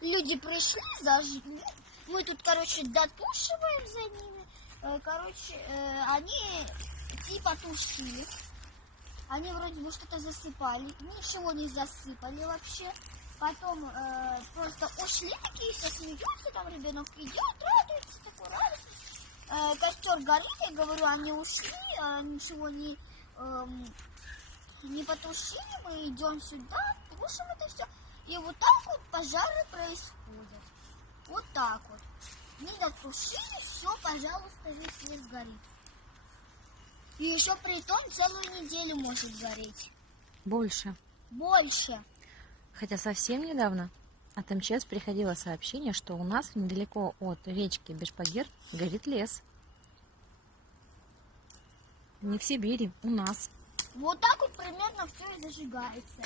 Люди пришли, зажгли. Мы тут, короче, дотушиваем за ними. Короче, они типа тушили. Они вроде бы что-то засыпали. Ничего не засыпали вообще. Потом просто ушли, такие все смеются, там ребенок идет, радуется, такой радостный. Костер горит, я говорю, они ушли, ничего не потушили, мы идем сюда, тушим это все. И вот так вот пожары происходят. Вот так вот. Не дотушили, все, пожалуйста, весь лес горит. И еще притом целую неделю может гореть. Больше. Больше. Хотя совсем недавно от МЧС приходило сообщение, что у нас недалеко от речки Бешпагир горит лес. Не в Сибири, у нас. Вот так вот примерно все и зажигается.